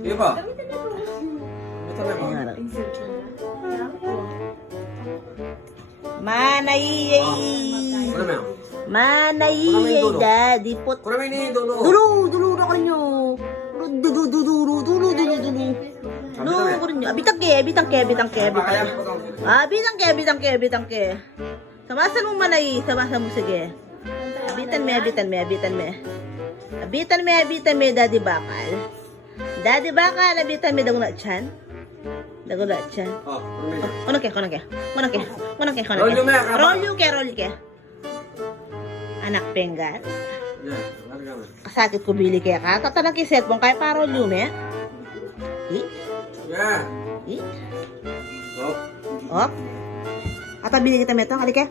Iya pa. Ito na ba? Manayay. Ano na? Manayay daddy pot. Kurang ini dulu. Dulu na ko ninyo. Dulu. No, ko ninyo. Bitang ke. Bitang ke. Samasan mo manay, samasan mo sige. Abitan me daddy bakal. Daddy bakal abitan me dagunat chan. Oh, kurang ini. Kono ke. Rolyo ke. Anak penggan. Ya, larga na. Kasakit ko bili kaya ka. Tatanang ki cellphone kaya para rolyo me. Ya. Oh. Op. Apa bili kita meto? Halika.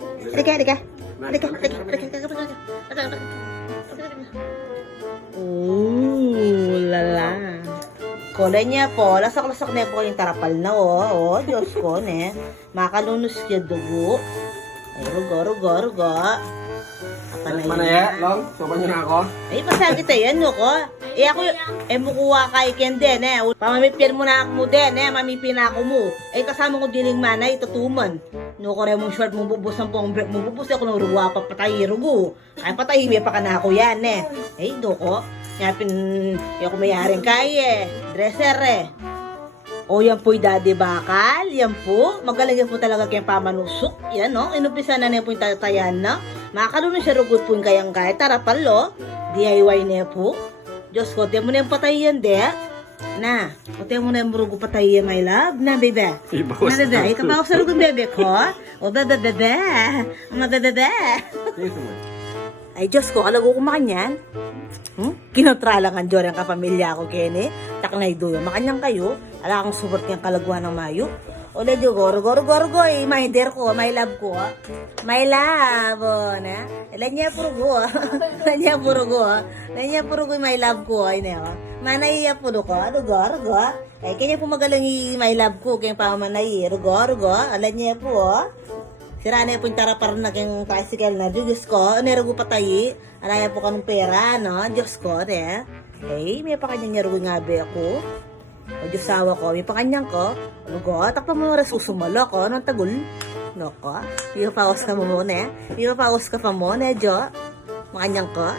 Lala. Kolanya po, lasak-lasak na po yung tarapal na, oh. Diyos ko, ne. Makalunos siya dugo. Ay, rugo. Apa na Mana yun? ya, Long? Coba nyo na ako. Ay, pasagit yan, no, ko. Ako, mukuha kay Ken din, eh. Pamamipin mo na ako mo din, eh. Mamipin ako mo. Kasama ko diling manay, tutuman. No, ko rin mong short mong bubus ng pong break mong bubus. Ako nung ruwa pa patay, rugo. Ay, patay, may pa ka na ako yan, eh. Doko. Yapin, yung kumayaring kaya, dresser, eh. O, yan po'y daddy bakal. Yan po. Magaling po talaga kayong pamanusok. Yan, no? Inupisa na niya po yung tatayan, no? Makakalunod siya rugot po yung kayang kaya. Tarapal, lo. DIY niya po. Diyos ko, tiyan mo na yung patay yan, de. Na, tiyan mo na yung rugo patay yan, my love. Na, bebe. Na, bebe. Ikaw sa rugo, bebe ko. O, bebe. Bebe. Ay, Diyos ko, kalago ko makanyan. Kinotra lang ang Diyo ang kapamilya ko, Kenny. Taknay doyo. Makanyang kayo. Ala kang support niyang kalaguan ng mayo. O, Ledyo, goro. My dear ko, my love ko. My love, na. Lanya puro ko. Lanya puro ko, my love ko. Ay, na, manay puro ko. Rugo. Ay, kanya po magalang my love ko. Kaya pa manay. Rugo. Alam niya po, sira na po yung tarapar na kayong tricycle na. Diyos ko, nerugo patay. Alaya po kanong pera, no? Diyos ko, ne? May pakanyang nerugo nga be ako. O Diyos sawa ko, may pakanyang ko. Rugo, takpa mo na susumalo ko. Anong tagul? No ko? Ipapaos ka mo muna, eh. Ipapaos ka pa mo, ne, Jo? Makanyang ko?